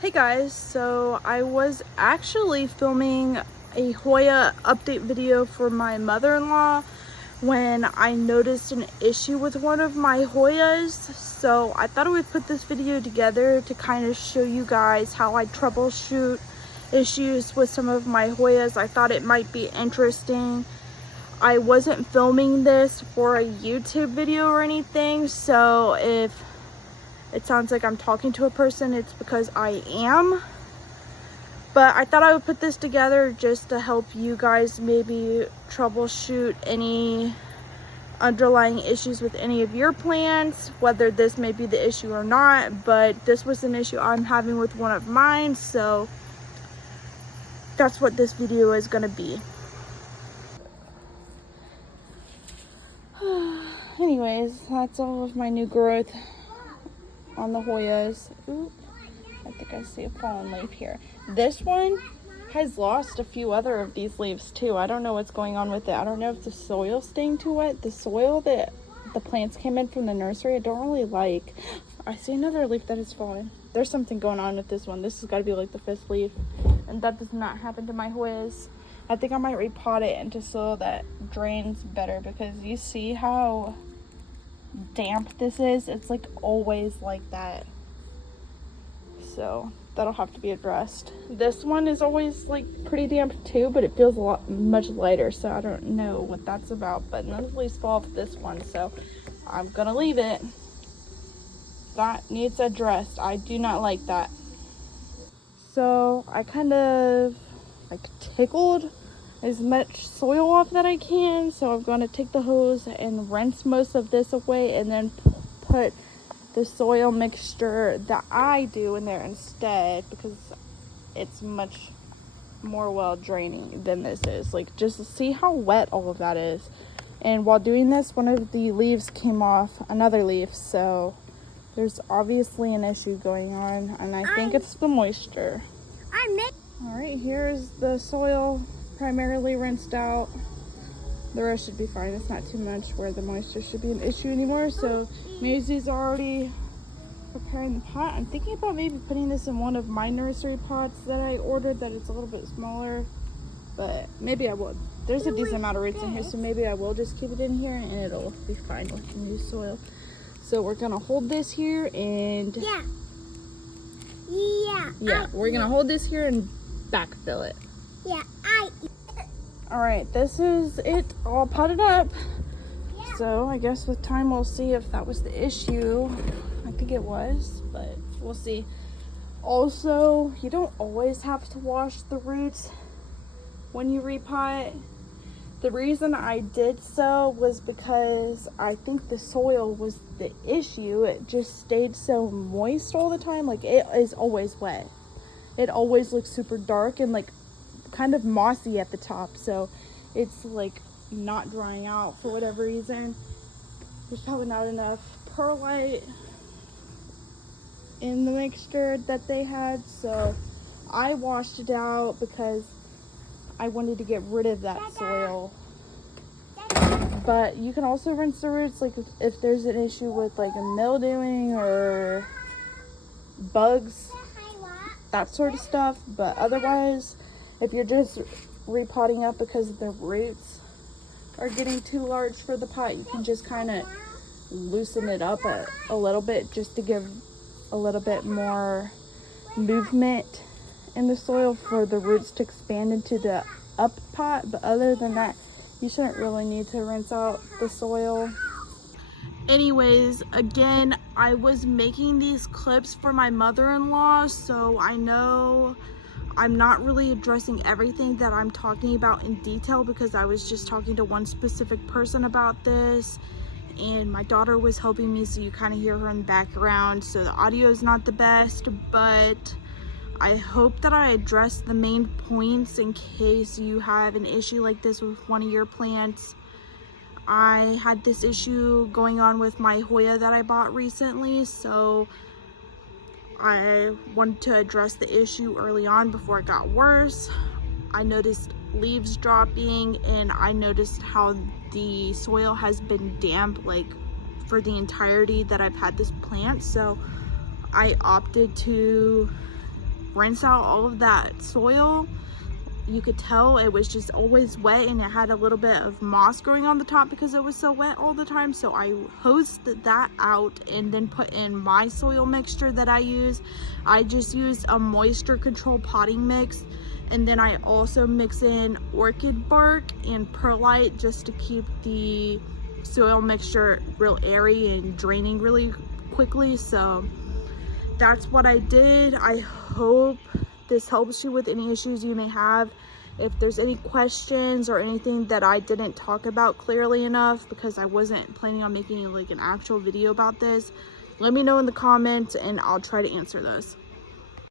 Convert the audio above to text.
Hey guys, so I was actually filming a Hoya update video for my mother-in-law when I noticed an issue with one of my Hoyas. So I thought I would put this video together to kind of show you guys how I troubleshoot issues with some of my Hoyas. I thought it might be interesting. I wasn't filming this for a YouTube video or anything, so if it sounds like I'm talking to a person, it's because I am. But I thought I would put this together just to help you guys maybe troubleshoot any underlying issues with any of your plants, whether this may be the issue or not. But this was an issue I'm having with one of mine, so that's what this video is going to be. Anyways, that's all of my new growth on the Hoyas. Ooh, I think I see a fallen leaf here. This one has lost a few other of these leaves too. I don't know what's going on with it. I don't know if the soil's staying too wet. The soil that the plants came in from the nursery, I don't really like. I see another leaf that has fallen. There's something going on with this one. This has got to be like the 5th leaf, and that does not happen to my Hoyas. I think I might repot it into soil that drains better, because you see how damp this is. It's like always like that, so that'll have to be addressed. This one is always like pretty damp too, but it feels much lighter, so I don't know what that's about. But none of the leaves fall off this one, so I'm gonna leave it. That needs addressed. I do not like that. So I kind of like tickled as much soil off that I can, so I'm going to take the hose and rinse most of this away, and then put the soil mixture that I do in there instead, because it's much more well draining than this is. Like, just see how wet all of that is. And while doing this, one of the leaves came off, another leaf, so there's obviously an issue going on, and I think it's the moisture. All right, here's the soil primarily rinsed out. The rest should be fine. It's not too much where the moisture should be an issue anymore. So Maisie's already preparing the pot. I'm thinking about maybe putting this in one of my nursery pots that I ordered, that it's a little bit smaller, but maybe I will. There's a decent amount of roots in here, so maybe I will just keep it in here and it'll be fine with the new soil. So we're gonna hold this here and we're gonna hold this here and backfill it. All right, this is it all potted up. So I guess with time we'll see if that was the issue. I think it was, but we'll see. Also, you don't always have to wash the roots when you repot. The reason I did so was because I think the soil was the issue. It just stayed so moist all the time. Like, it is always wet. It always looks super dark and like kind of mossy at the top, so it's like not drying out for whatever reason. There's probably not enough perlite in the mixture that they had, so I washed it out because I wanted to get rid of that soil. But you can also rinse the roots, like if there's an issue with like a mildewing or bugs, that sort of stuff. But otherwise, if you're just repotting up because the roots are getting too large for the pot, you can just kind of loosen it up a little bit, just to give a little bit more movement in the soil for the roots to expand into the up pot. But other than that, you shouldn't really need to rinse out the soil. Anyways, again, I was making these clips for my mother-in-law, so I know I'm not really addressing everything that I'm talking about in detail, because I was just talking to one specific person about this, and my daughter was helping me, so you kind of hear her in the background, so the audio is not the best. But I hope that I addressed the main points in case you have an issue like this with one of your plants. I had this issue going on with my Hoya that I bought recently, so I wanted to address the issue early on before it got worse. I noticed leaves dropping, and I noticed how the soil has been damp like for the entirety that I've had this plant, so I opted to rinse out all of that soil, you could tell it was just always wet, and it had a little bit of moss growing on the top because it was so wet all the time. So I hosed that out and then put in my soil mixture that I use. I just used a moisture control potting mix, and then I also mix in orchid bark and perlite just to keep the soil mixture real airy and draining really quickly. So that's what I did. I hope this helps you with any issues you may have. If there's any questions or anything that I didn't talk about clearly enough, because I wasn't planning on making like an actual video about this, let me know in the comments and I'll try to answer those.